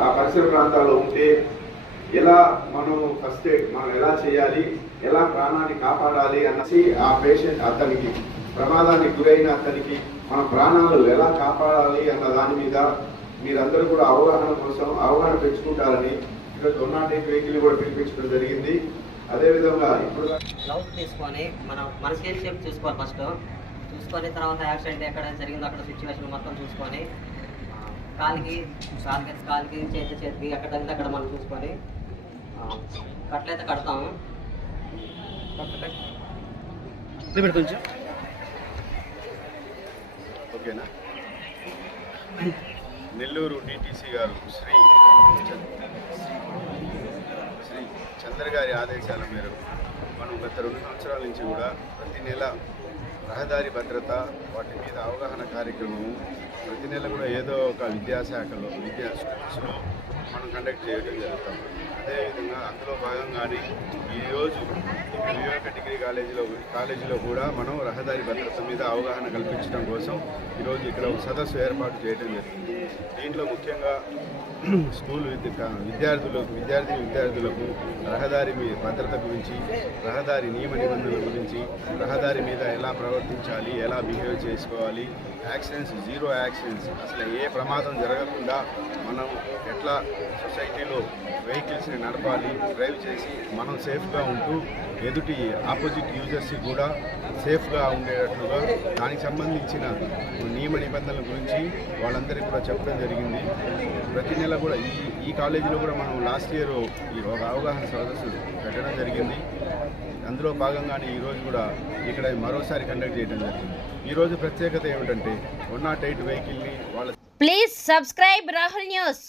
ఆ పరిసర ప్రాంతాల్లో ఉంటే ఎలా మనం ఫస్ట్ ఎయిడ్ మనం ఎలా చేయాలి ఎలా ప్రాణాన్ని కాపాడాలి అనేసి ఆ పేషెంట్ అతనికి ప్రమాదానికి గురైన అతనికి మన ప్రాణాలు ఎలా కాపాడాలి అన్న దాని మీద మీరందరూ కూడా అవగాహన కోసం అవగాహన పెంచుకుంటారని ఈరోజు వన్ నాట్ ఎయిట్ వెహికల్ కూడా పిలిపించడం జరిగింది. అదేవిధంగా ఇప్పుడు గ్లౌజ్ తీసుకొని మనం మన స్కేల్ షేప్ చూసుకోవాలి ఫస్ట్ చూసుకొని తర్వాత యాక్సిడెంట్ ఎక్కడ జరిగిందో అక్కడ సిచ్యువేషన్ మొత్తం చూసుకొని కాలికి కాలికి కాలికి చేతి చేతికి ఎక్కడ తగ్గితే అక్కడ మనం చూసుకొని కట్లయితే కడతాము. కొంచెం. ఓకేనా? నెల్లూరు డిటిసి గారు శ్రీ శ్రీ చంద్ర గారి ఆదేశాల మేరకు మనం గత రెండు సంవత్సరాల నుంచి కూడా ప్రతి నెల రహదారి భద్రత వాటి మీద అవగాహన కార్యక్రమం ప్రతి నెల కూడా ఏదో ఒక విద్యాశాఖలో విద్యా స్కూల్స్లో మనం కండక్ట్ చేయడం జరుగుతాం. అదేవిధంగా అందులో భాగంగానే ఈరోజు వివేక డిగ్రీ కాలేజీలో కాలేజీలో కూడా మనం రహదారి భద్రత మీద అవగాహన కల్పించడం కోసం ఈరోజు ఇక్కడ ఒక సదస్సు ఏర్పాటు చేయడం జరిగింది. దీంట్లో ముఖ్యంగా స్కూల్ విద్య విద్యార్థులు విద్యార్థి విద్యార్థులకు రహదారి మీ భద్రత గురించి రహదారి నియమ నిబంధనల గురించి రహదారి మీద ఎలా ప్రవర్తించాలి ఎలా బిహేవ్ చేసుకోవాలి యాక్సిడెంట్స్ జీరో యాక్సిడెంట్స్ అసలు ఏ ప్రమాదం జరగకుండా మనం ఎట్లా సొసైటీలో వెహికల్స్ని నడపాలి డ్రైవ్ చేసి మనం సేఫ్గా ఉంటూ ఎదుటి ఆపోజిట్ యూజర్స్కి కూడా సేఫ్గా ఉండేటట్లుగా దానికి సంబంధించిన నియమ నిబంధనల గురించి వాళ్ళందరికీ కూడా చెప్పడం జరిగింది. ప్రతి నెల కూడా ఈ ఈ కాలేజీలో కూడా మనం లాస్ట్ ఇయర్ ఈ ఒక అవగాహన సదస్సు పెట్టడం జరిగింది. అందులో భాగంగానే ఈరోజు కూడా ఇక్కడ మరోసారి కండక్ట్ చేయడం జరిగింది. ఈరోజు ప్రత్యేకత ఏమిటంటే వన్ నాట్ ఎయిట్ వెహికల్ని వాళ్ళ ప్లీజ్ సబ్స్క్రైబ్ రాహుల్ న్యూస్